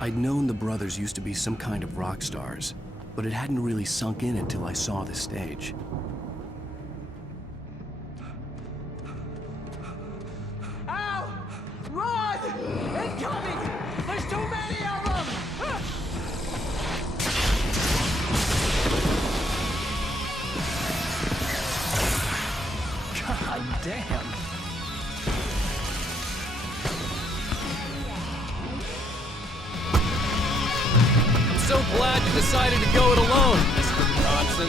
I'd known the brothers used to be some kind of rock stars, but it hadn't really sunk in until I saw the stage. Ow! Run! Incoming! There's too many of them! God damn! So glad you decided to go it alone, Mr. Bronson.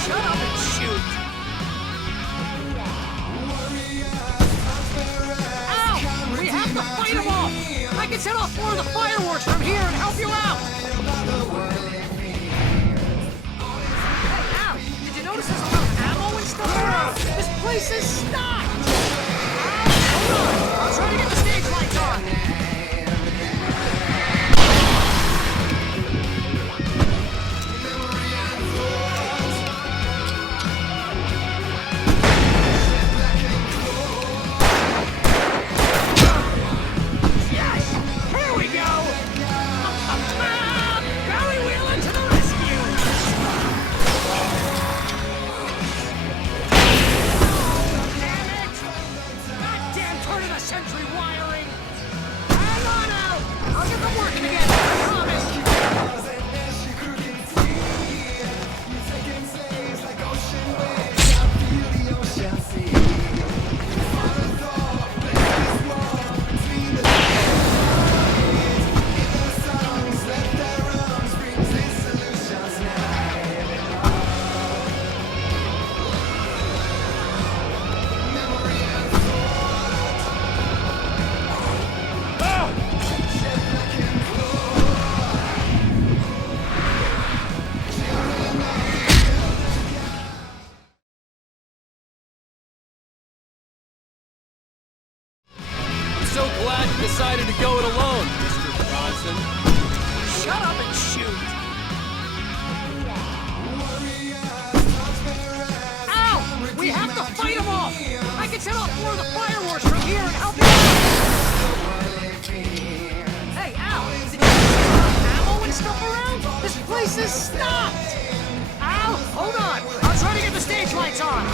Shut up and shoot! Ow! We have to fight them off! I can set off more of the fireworks from here and help you out! Hey, Al, did you notice there's a lot of ammo and stuff around? This place is stocked! Hold on! I'll try to get the stage lights on! So glad you decided to go it alone, Mr. Bronson. Shut up and shoot! Ow! We have to fight them off! I can set off more of the fireworks from here and help you out! Hey, Al, did you see ammo and stuff around? This place is stocked! Al, hold on! I'll try to get the stage lights on!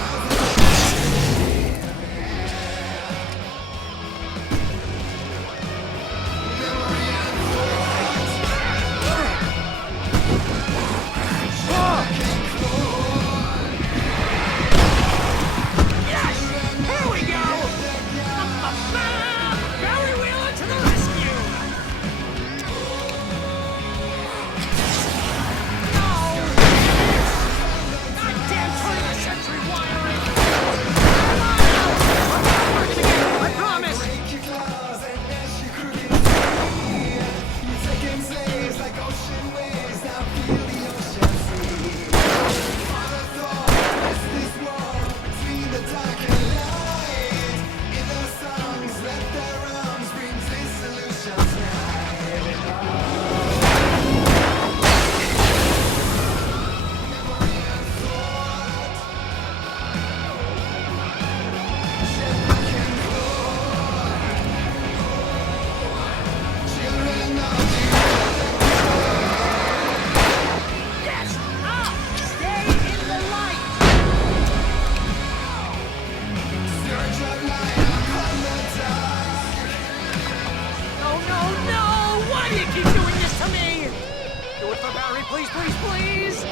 Please, please, please!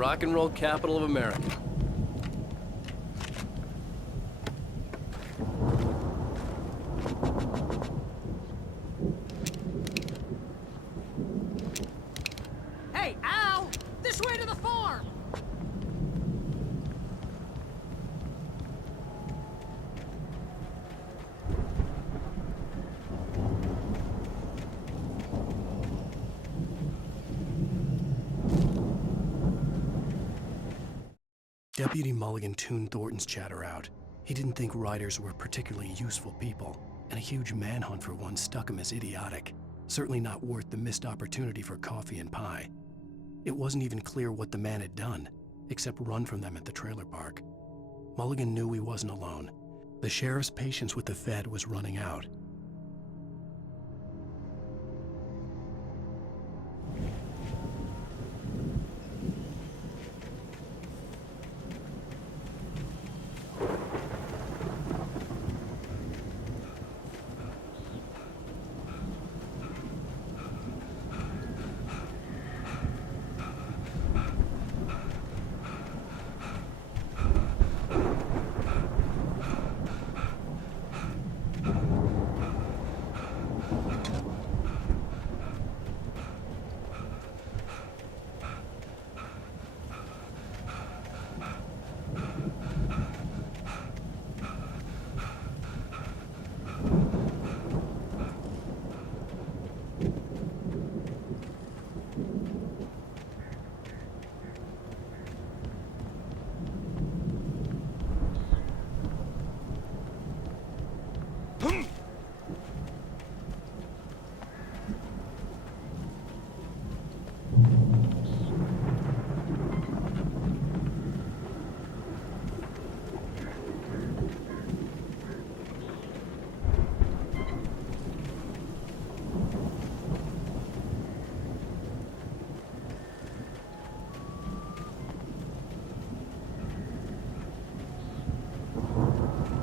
rock and roll capital of America. Hey, Al! This way to the farm! Deputy Mulligan tuned Thornton's chatter out. He didn't think riders were particularly useful people, and a huge manhunt for one struck him as idiotic. Certainly not worth the missed opportunity for coffee and pie. It wasn't even clear what the man had done, except run from them at the trailer park. Mulligan knew he wasn't alone. The sheriff's patience with the Fed was running out.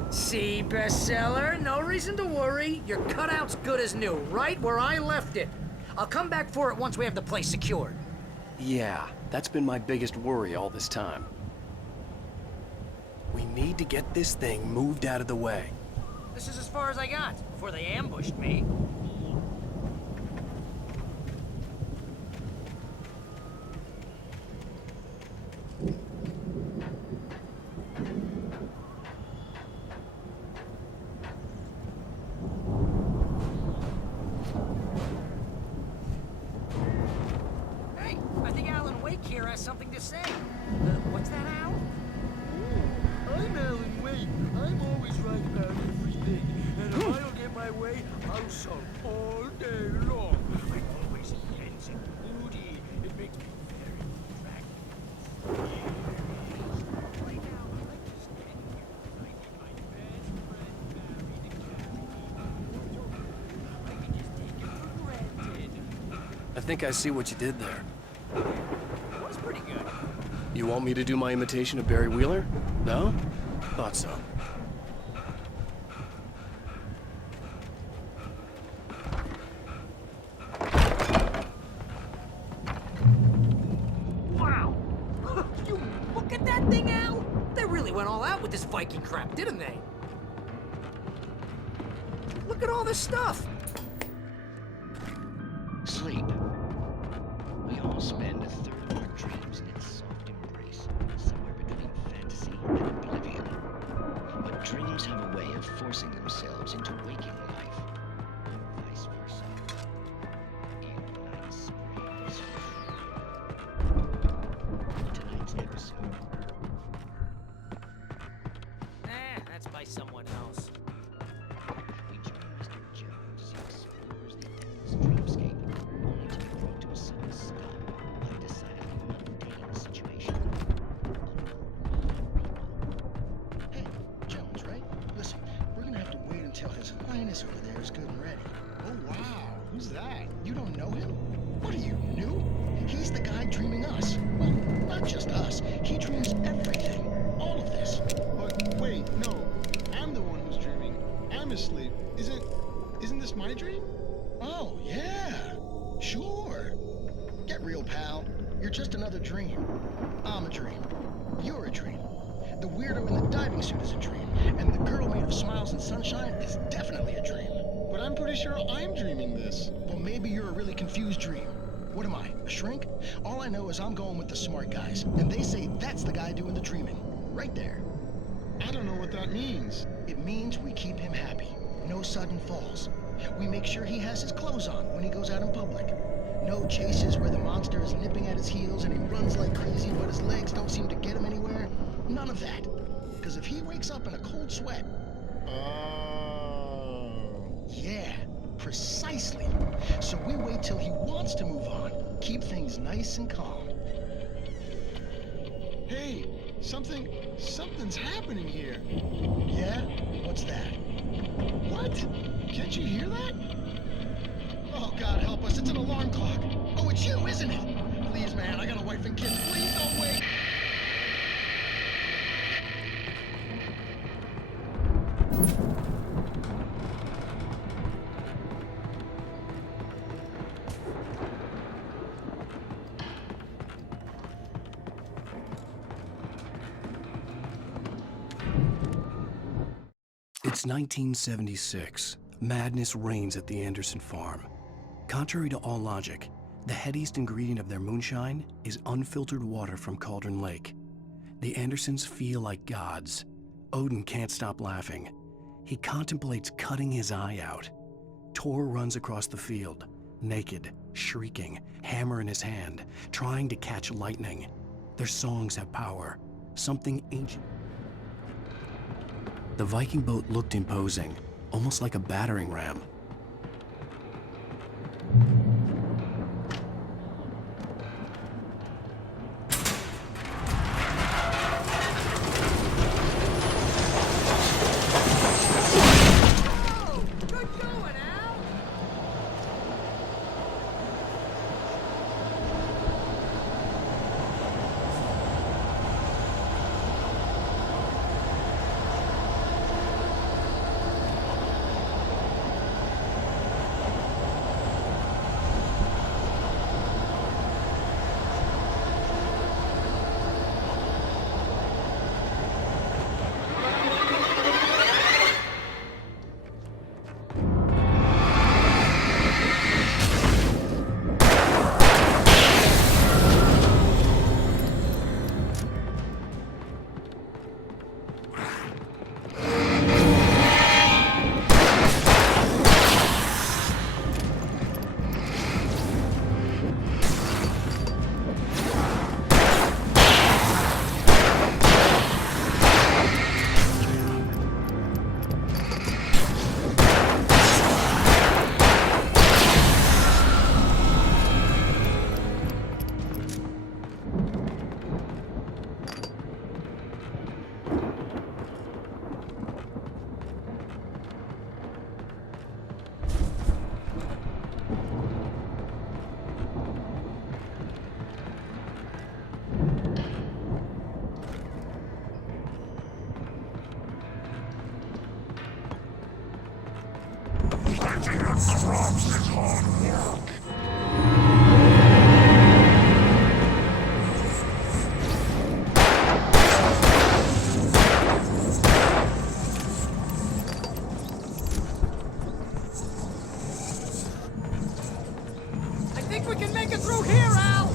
See, bestseller? No reason to worry. Your cutout's good as new, right where I left it. I'll come back for it once we have the place secured. Yeah, that's been my biggest worry all this time. We need to get this thing moved out of the way. This is as far as I got before they ambushed me. Hey, I think Alan Wake here has something to say. What's that, Al? I'm Alan Wake. I'm always right about everything. And if I don't get my way, I'll sulk all day long. I'm always intense and moody. It makes me very attractive. Right now, I'm like just standing here finding my best friend married to Kathy. I can just take it for granted. I think I see what you did there. Was pretty good. You want me to do my imitation of Barry Wheeler? No? Thought so. Wow! You look at that thing, Al! They really went all out with this Viking crap, didn't they? Look at all this stuff! Sleep. We all spend a third of our dreams in its soft embrace, somewhere between fantasy and oblivion. But dreams have a way of forcing themselves into waking life, and vice versa. In Night Springs. Tonight's episode. That's by someone else. We join Mr. Jones as he explores the endless dreamscape, only to be brought to a sudden stop by a decidedly mundane situation. Hey, Jones, right? Listen, we're gonna have to wait until His Highness over there is good and ready. Oh, wow. Who's that? You don't know him? What are you, new? He's the guy dreaming us. Well, not just us. He dreams everything. All of this. But wait, no. I'm the one who's dreaming. I'm asleep. Isn't this my dream? Oh, yeah. Sure. Get real, pal. You're just another dream. I'm a dream. You're a dream. The weirdo in the diving suit is a dream. And the girl made of smiles and sunshine is definitely a dream. But I'm pretty sure I'm dreaming this. Well, maybe you're a really confused dream. What am I, a shrink? All I know is I'm going with the smart guys, and they say that's the guy doing the dreaming. Right there. I don't know what that means. It means we keep him happy. No sudden falls. We make sure he has his clothes on when he goes out in public. No chases where the monster is nipping at his heels and he runs like crazy but his legs don't seem to get him anywhere. None of that. Because if he wakes up in a cold sweat... Oh. Yeah, precisely. So we wait till he wants to move on. Keep things nice and calm. Hey, something's happening here. Yeah? What's that? What? Can't you hear that? Oh, God help us, it's an alarm clock. Oh, it's you, isn't it? Please, man, I got a wife and kids. Please don't wait. It's 1976. Madness reigns at the Anderson farm. Contrary to all logic, the headiest ingredient of their moonshine is unfiltered water from Cauldron Lake. The Andersons feel like gods. Odin can't stop laughing. He contemplates cutting his eye out. Tor runs across the field, naked, shrieking, hammer in his hand, trying to catch lightning. Their songs have power, something ancient. The Viking boat looked imposing, almost like a battering ram. Oh, good going, Al. I think we can make it through here, Al.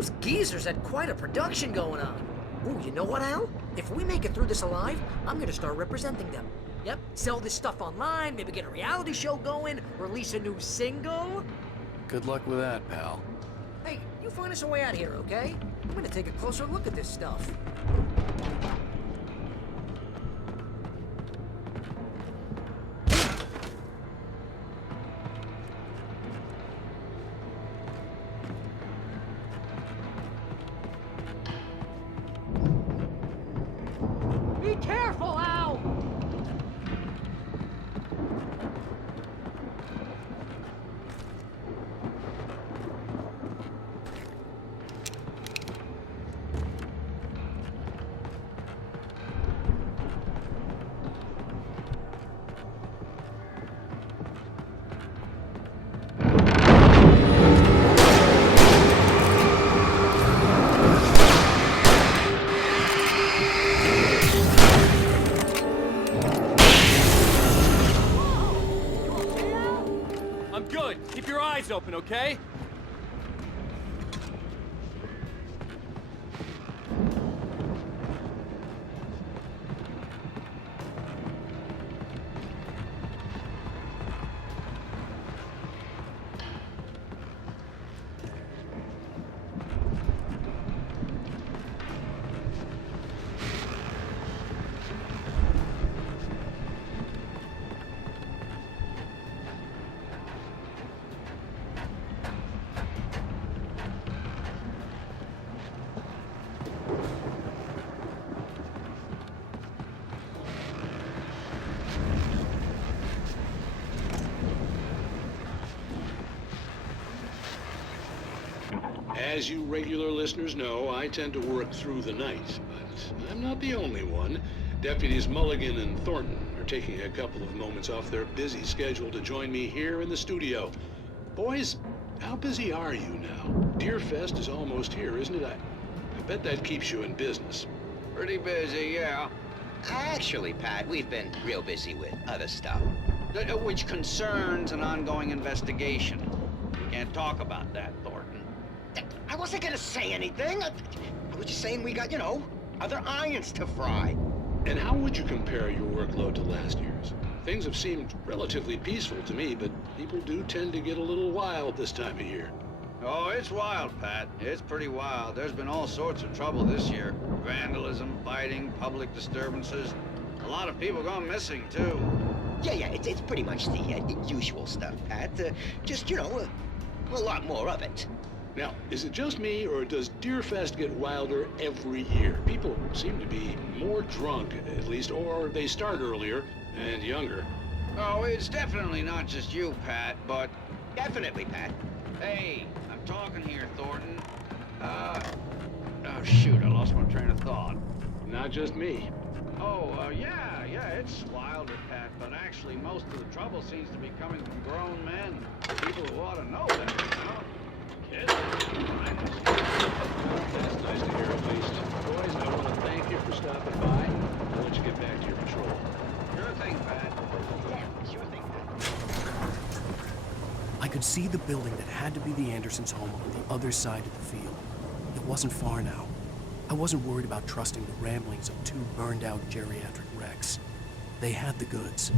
Those geezers had quite a production going on. Ooh, you know what, Al? If we make it through this alive, I'm gonna start representing them. Yep, sell this stuff online, maybe get a reality show going, release a new single. Good luck with that, pal. Hey, you find us a way out here, okay? I'm gonna take a closer look at this stuff. Be careful, Al! I'm good. Keep your eyes open, okay? As you regular listeners know, I tend to work through the night, but I'm not the only one. Deputies Mulligan and Thornton are taking a couple of moments off their busy schedule to join me here in the studio. Boys, how busy are you now? Deerfest is almost here, isn't it? I bet that keeps you in business. Pretty busy, yeah. Actually, Pat, we've been real busy with other stuff, which concerns an ongoing investigation. We can't talk about that, Thornton. I wasn't gonna say anything. I was just saying we got, other irons to fry. And how would you compare your workload to last year's? Things have seemed relatively peaceful to me, but people do tend to get a little wild this time of year. Oh, it's wild, Pat. It's pretty wild. There's been all sorts of trouble this year. Vandalism, fighting, public disturbances. A lot of people gone missing, too. Yeah, it's pretty much the usual stuff, Pat. Just, a lot more of it. Now, is it just me, or does Deerfest get wilder every year? People seem to be more drunk, at least, or they start earlier and younger. Oh, it's definitely not just you, Pat, but... Definitely, Pat. Hey, I'm talking here, Thornton. Oh, shoot, I lost my train of thought. Not just me. Yeah, it's wilder, Pat, but actually most of the trouble seems to be coming from grown men. People who ought to know that, Yes. That's nice to hear, at least. Boys, I want to thank you for stopping by. I'll let you get back to your patrol. Sure thing, Pat. Yeah, sure thing, Pat. I could see the building that had to be the Andersons' home on the other side of the field. It wasn't far now. I wasn't worried about trusting the ramblings of two burned-out geriatric wrecks. They had the goods.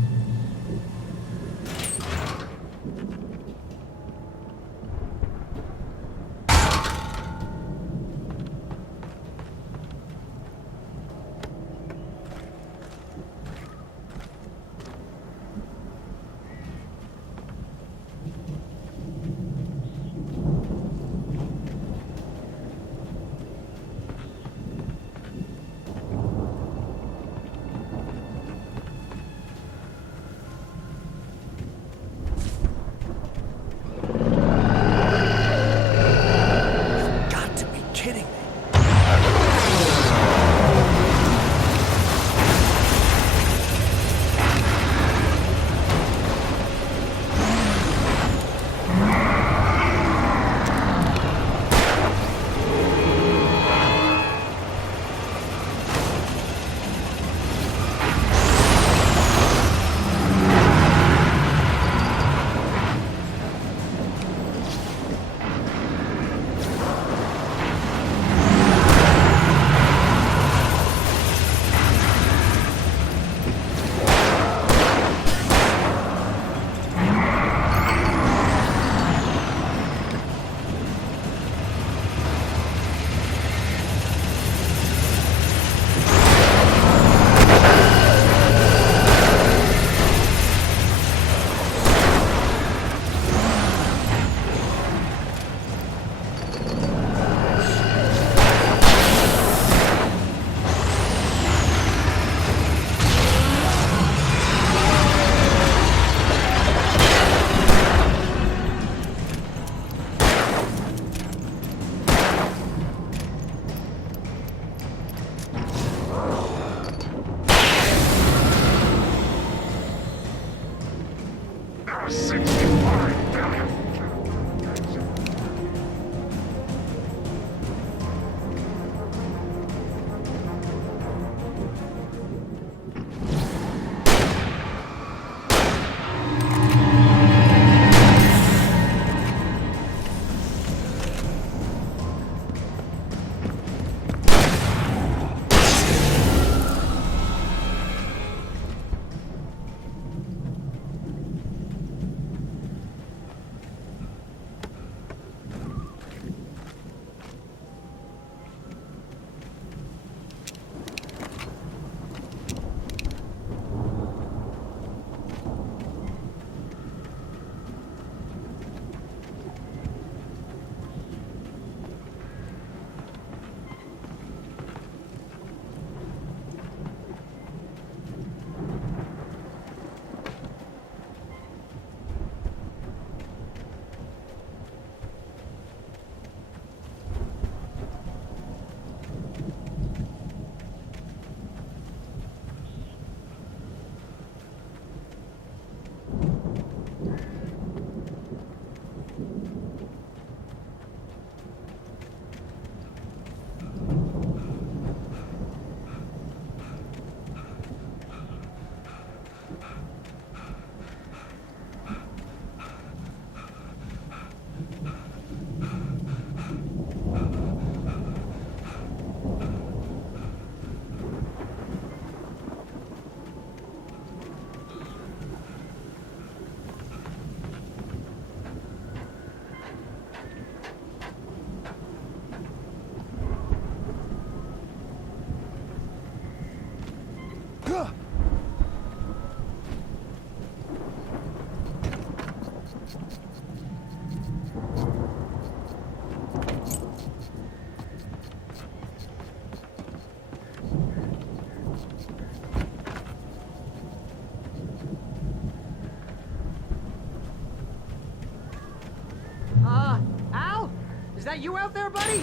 you out there, buddy?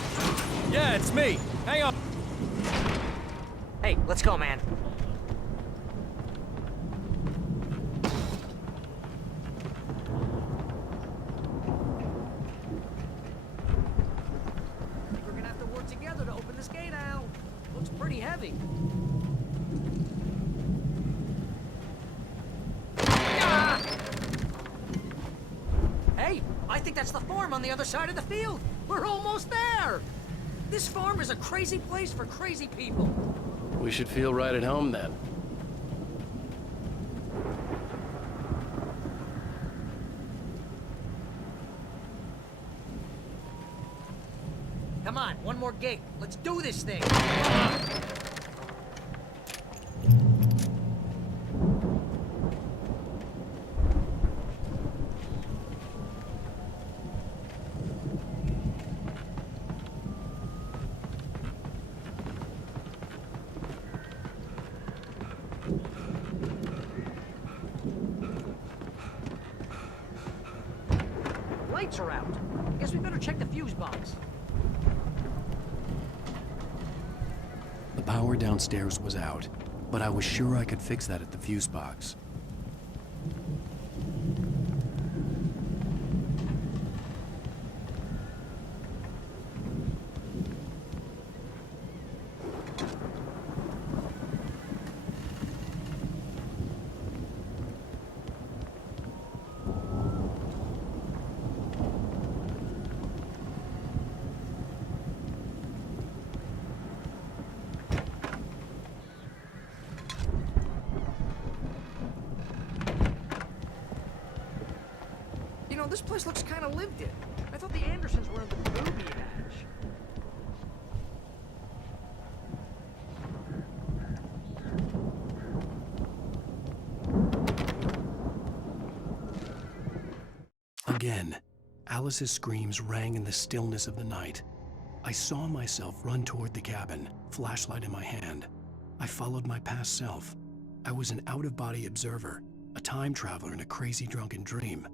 Yeah, it's me. Hang on. Hey, let's go, man. We're gonna have to work together to open this gate, Al. Looks pretty heavy. Ah! Hey, I think that's the farm on the other side of the field. We're almost there. This farm is a crazy place for crazy people. We should feel right at home then. Come on, one more gate. Let's do this thing. Lights are out. Guess we better check the fuse box. The power downstairs was out, but I was sure I could fix that at the fuse box. You know, this place looks kind of lived in. I thought the Andersons were in the movie hatch. Again, Alice's screams rang in the stillness of the night. I saw myself run toward the cabin, flashlight in my hand. I followed my past self. I was an out-of-body observer, a time traveler in a crazy drunken dream.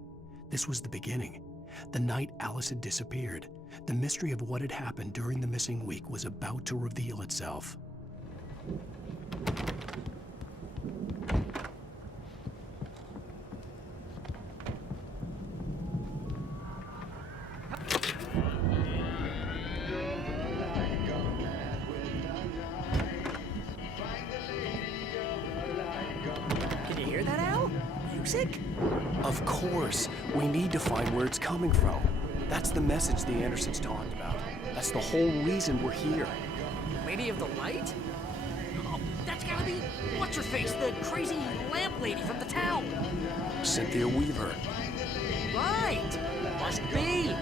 This was the beginning. The night Alice had disappeared. The mystery of what had happened during the missing week was about to reveal itself. Can you hear that, Al? Music? Of course, we need to find where it's coming from. That's the message the Andersons talked about. That's the whole reason we're here. Lady of the Light? Oh, that's gotta be what's-her-face, the crazy lamp lady from the town. Cynthia Weaver. Right. Must be.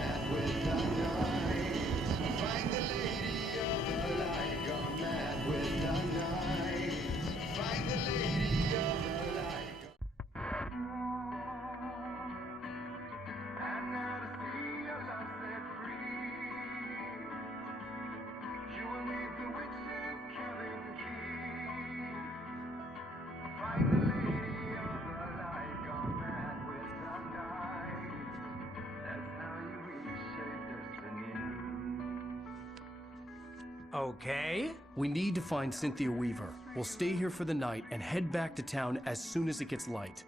Okay. We need to find Cynthia Weaver. We'll stay here for the night and head back to town as soon as it gets light.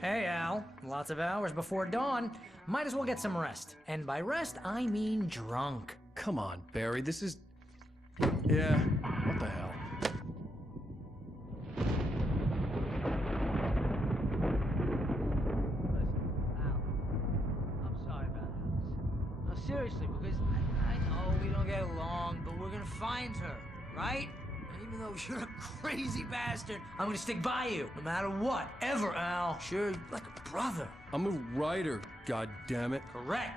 Hey, Al. Lots of hours before dawn. Might as well get some rest. And by rest, I mean drunk. Come on, Barry, this is... Yeah, what the hell? I'm sorry about this. No, seriously, because I know we don't get along, but we're gonna find her, right? And even though you're a crazy bastard, I'm gonna stick by you, no matter what, ever, Al. Sure, like a brother. I'm a writer, goddammit. Correct.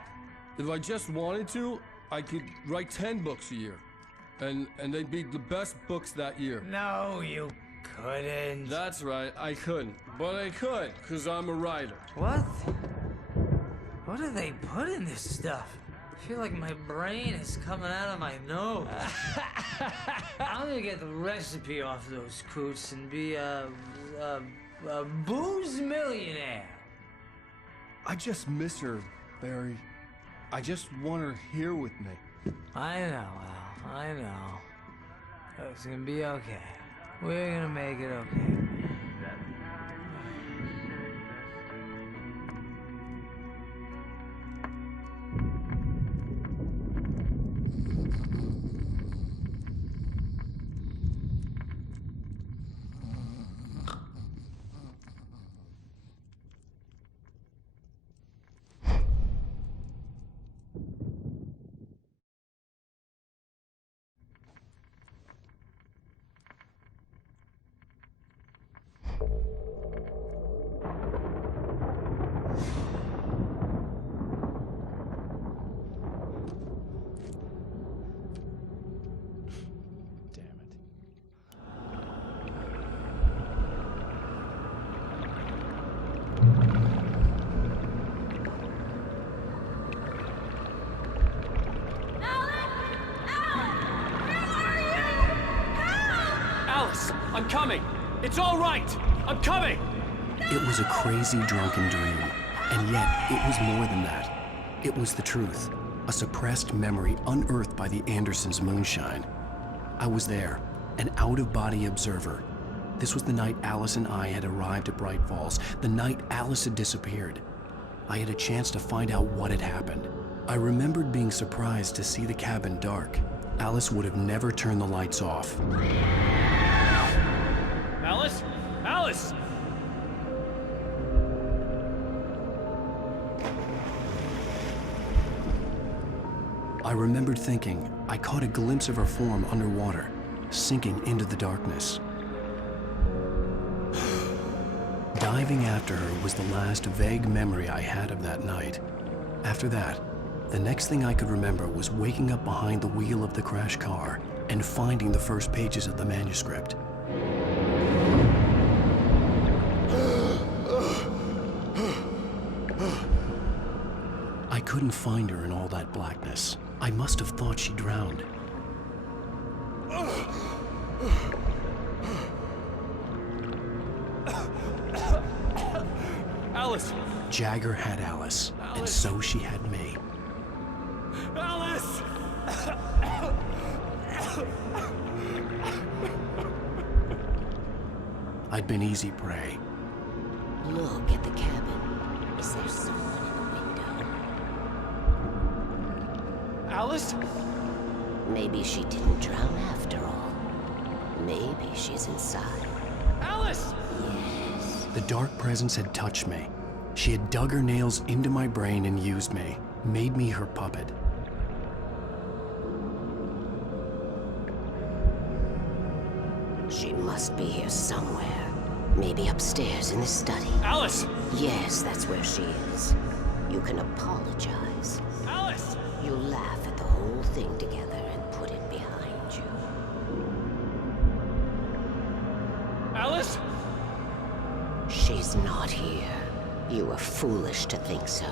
If I just wanted to, I could write 10 books a year. And they'd be the best books that year. No, you couldn't. That's right, I couldn't. But I could, because I'm a writer. What? What do they put in this stuff? I feel like my brain is coming out of my nose. I'm gonna get the recipe off those coots and be a booze millionaire. I just miss her, Barry. I just want her here with me. I know, Al. I know. It's gonna be okay. We're gonna make it okay. I'm coming! It's all right! I'm coming! It was a crazy, drunken dream, and yet it was more than that. It was the truth, a suppressed memory unearthed by the Andersons' moonshine. I was there, an out-of-body observer. This was the night Alice and I had arrived at Bright Falls, the night Alice had disappeared. I had a chance to find out what had happened. I remembered being surprised to see the cabin dark. Alice would have never turned the lights off. Alice? Alice! I remembered thinking I caught a glimpse of her form underwater, sinking into the darkness. Diving after her was the last vague memory I had of that night. After that, the next thing I could remember was waking up behind the wheel of the crashed car and finding the first pages of the manuscript. I couldn't find her in all that blackness. I must have thought she drowned. Alice! Jagger had Alice, and so she had me. Alice! I'd been easy prey. Look at the cabin. Is there someone in the window? Alice? Maybe she didn't drown after all. Maybe she's inside. Alice! Yes. The dark presence had touched me. She had dug her nails into my brain and used me, made me her puppet. She must be here somewhere. Maybe upstairs in the study. Alice! Yes, that's where she is. You can apologize. Alice! You laugh at the whole thing together and put it behind you. Alice? She's not here. You were foolish to think so.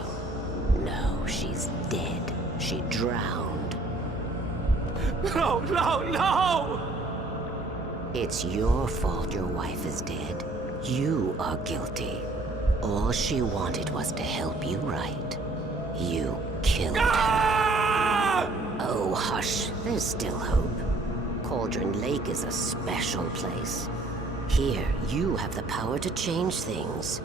No, she's dead. She drowned. No, no, no! It's your fault your wife is dead. You are guilty. All she wanted was to help you right. You killed her. Oh, hush. There's still hope. Cauldron Lake is a special place. Here, you have the power to change things.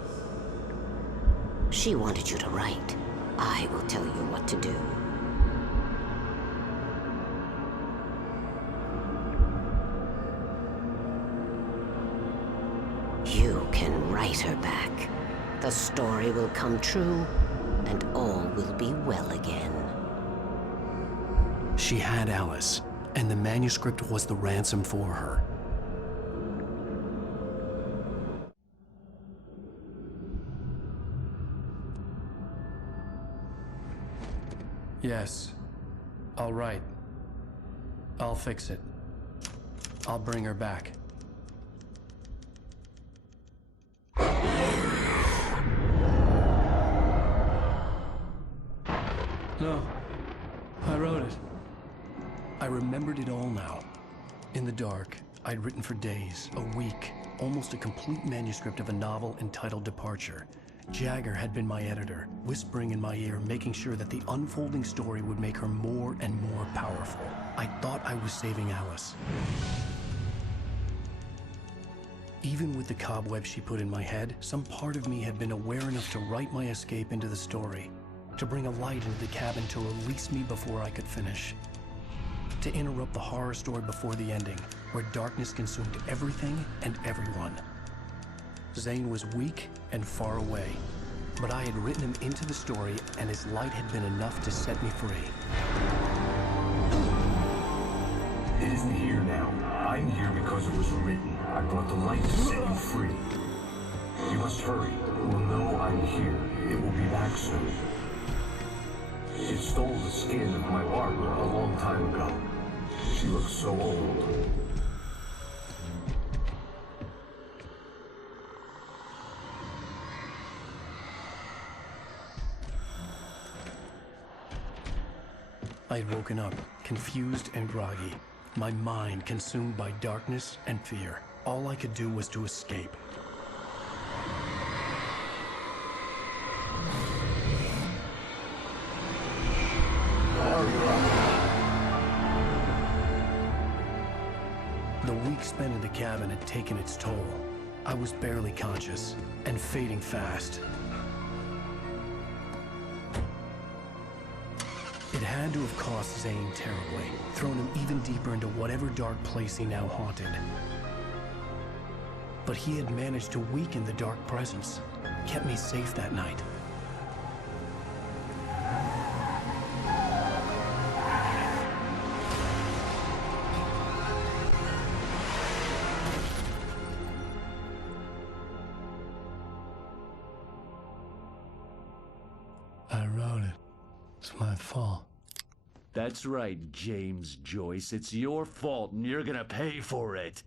She wanted you to write. I will tell you what to do. You can write her back. The story will come true, and all will be well again. She had Alice, and the manuscript was the ransom for her. Yes. I'll write. I'll fix it. I'll bring her back. No. I wrote it. I remembered it all now. In the dark, I'd written for days, a week, almost a complete manuscript of a novel entitled Departure. Jagger had been my editor, whispering in my ear, making sure that the unfolding story would make her more and more powerful. I thought I was saving Alice. Even with the cobwebs she put in my head, some part of me had been aware enough to write my escape into the story, to bring a light into the cabin to release me before I could finish, to interrupt the horror story before the ending, where darkness consumed everything and everyone. Zane was weak and far away, but I had written him into the story, and his light had been enough to set me free. It isn't here now. I'm here because it was written. I brought the light to set you free. You must hurry. It will know I'm here. It will be back soon. It stole the skin of my armor a long time ago. She looks so old. I had woken up, confused and groggy, my mind consumed by darkness and fear. All I could do was to escape. The week spent in the cabin had taken its toll. I was barely conscious and fading fast. It had to have cost Zane terribly, thrown him even deeper into whatever dark place he now haunted. But he had managed to weaken the dark presence, kept me safe that night. I wrote it. It's my fault. That's right, James Joyce. It's your fault, and you're gonna pay for it.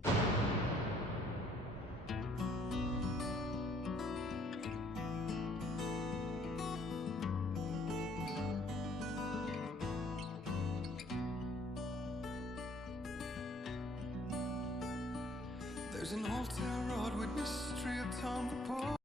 There's an old town road with mystery of Tom the Poor.